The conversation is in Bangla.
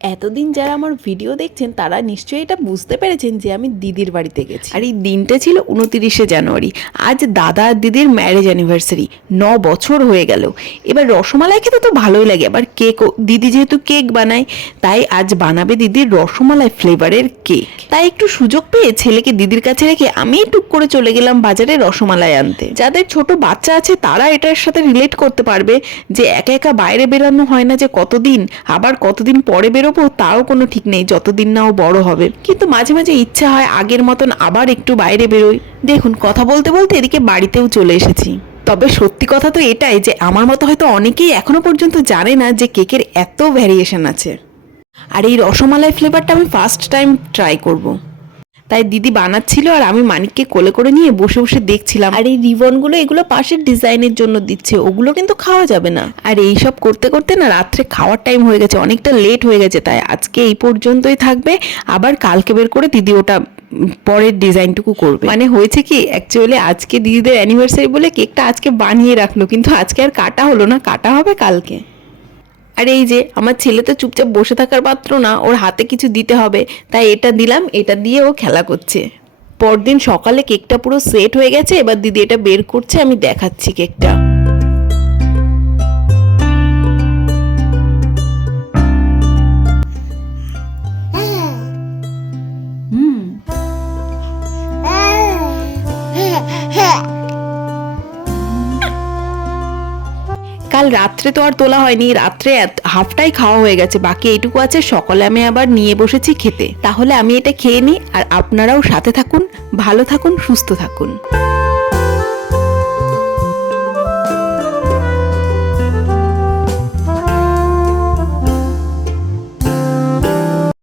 এতদিন যারা আমার ভিডিও দেখছেন তারা নিশ্চয়ই এটা বুঝতে পেরেছেন যে আমি দিদির বাড়িতে গেছি। আর এই দিনটা ছিল 29শে জানুয়ারি। আজ দাদা আর দিদির ম্যারেজ অ্যানিভার্সারি, 9 বছর হয়ে গেল। এবার রসমালাই খেতে তো ভালোই লাগে, আবার কেকও, দিদি যেহেতু কেক বানায় তাই আজ বানাবে দিদির রসমালাই ফ্লেভারের কেক। তাই একটু সুযোগ পেয়ে ছেলেকে দিদির কাছে রেখে আমি টুক করে চলে গেলাম বাজারে রসমালাই আনতে। যাদের ছোট বাচ্চা আছে তারা এটার সাথে রিলেট করতে পারবে যে একা একা বাইরে বেরানো হয় না, যে কতদিন, আবার কতদিন পরে বেরোবো তাও কোনো ঠিক নেই, যতদিন না ও বড় হবে। কিন্তু মাঝে মাঝে ইচ্ছা হয় আগের মতন আবার একটু বাইরে বেরোই। দেখুন, কথা বলতে বলতে এদিকে বাড়িতেও চলে এসেছি। তবে সত্যি কথা তো এটাই যে আমার মতো হয়তো অনেকেই এখনো পর্যন্ত জানে না যে কেকের এত ভ্যারিয়েশন আছে। আর এই রসমালাই ফ্লেভারটা আমি ফার্স্ট টাইম ট্রাই করব। তাই দিদি বানাচ্ছিল আর আমি মানিককে কোলে করে নিয়ে বসে বসে দেখছিলাম। আর এই রিবনগুলো, এগুলো পাশের ডিজাইনের জন্য দিচ্ছে, ওগুলো কিন্তু খাওয়া যাবে না। আর এই সব করতে করতে না রাত্রে খাওয়ার টাইম হয়ে গেছে, অনেকটা লেট হয়ে গেছে। তাই আজকে এই পর্যন্তই থাকবে, আবার কালকে বের করে দিদি ওটা পরের ডিজাইনটুকু করবে। মানে হয়েছে কি, অ্যাকচুয়ালি আজকে দিদিদের অ্যানিভার্সারি বলে কেকটা আজকে বানিয়ে রাখলো, কিন্তু আজকে আর কাটা হলো না, কাটা হবে কালকে। আর এই যে আমার ছেলে তো চুপচাপ বসে থাকার পাত্র না, ওর হাতে কিছু দিতে হবে, তাই এটা দিলাম, এটা দিয়ে ও খেলা করছে। পরদিন সকালে কেকটা পুরো সেট হয়ে গেছে, এবার দিদি এটা বের করছে, আমি দেখাচ্ছি কেকটা। কাল রাত্রে তো আর তোলা হয়নি, রাত্রে হাফটাই খাওয়া হয়ে গেছে, বাকি এইটুকু আছে। সকালে আমি আবার নিয়ে বসেছি খেতে। তাহলে আমি এটা খেয়ে নিই, আর আপনারাও সাথে থাকুন, ভালো থাকুন, সুস্থ থাকুন।